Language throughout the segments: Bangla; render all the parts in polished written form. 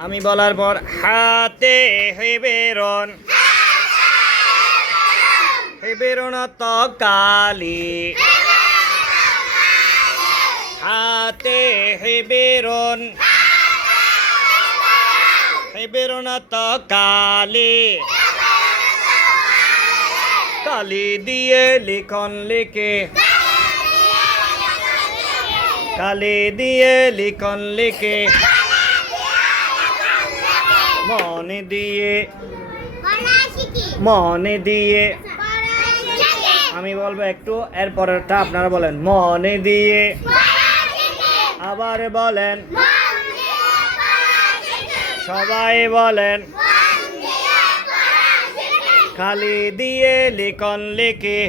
আমি বলার পর হাতে হেবেরন হেবেরন তকালি হাতে হেবেরন হেবেরন তকালি কালি দিয়ে লিখন লিখে কালি দিয়ে লিখন লিখে মনে দিয়ে মনে দিয়ে আমি বলবো একটু এরপরেরটা আপনারা বলেন মনে দিয়ে আবার বলেন সবাই বলেন খালি দিয়ে লিখন লিখে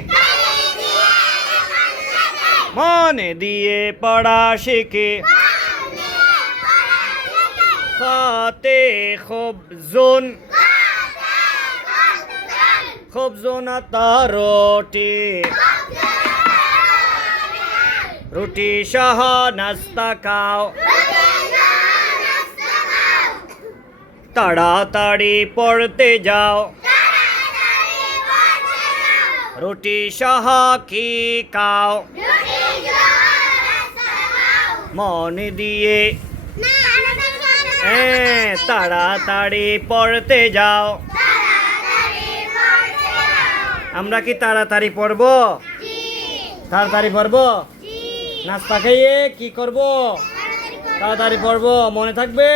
মনে দিয়ে পড়া শিখে খাতে খুব জোন খুব জোনাতা রুটি রুটি সহ নাস্তা খাও তাড়াতাড়ি পড়তে যাও রুটি সহ কি খাও মনে দিয়ে তাড়াতাড়ি পড়তে যাও আমরা কি তাড়াতাড়ি পড়বো তাড়াতাড়ি পড়বো নাস্তা খাইয়ে কি করবো তাড়াতাড়ি পড়বো মনে থাকবে।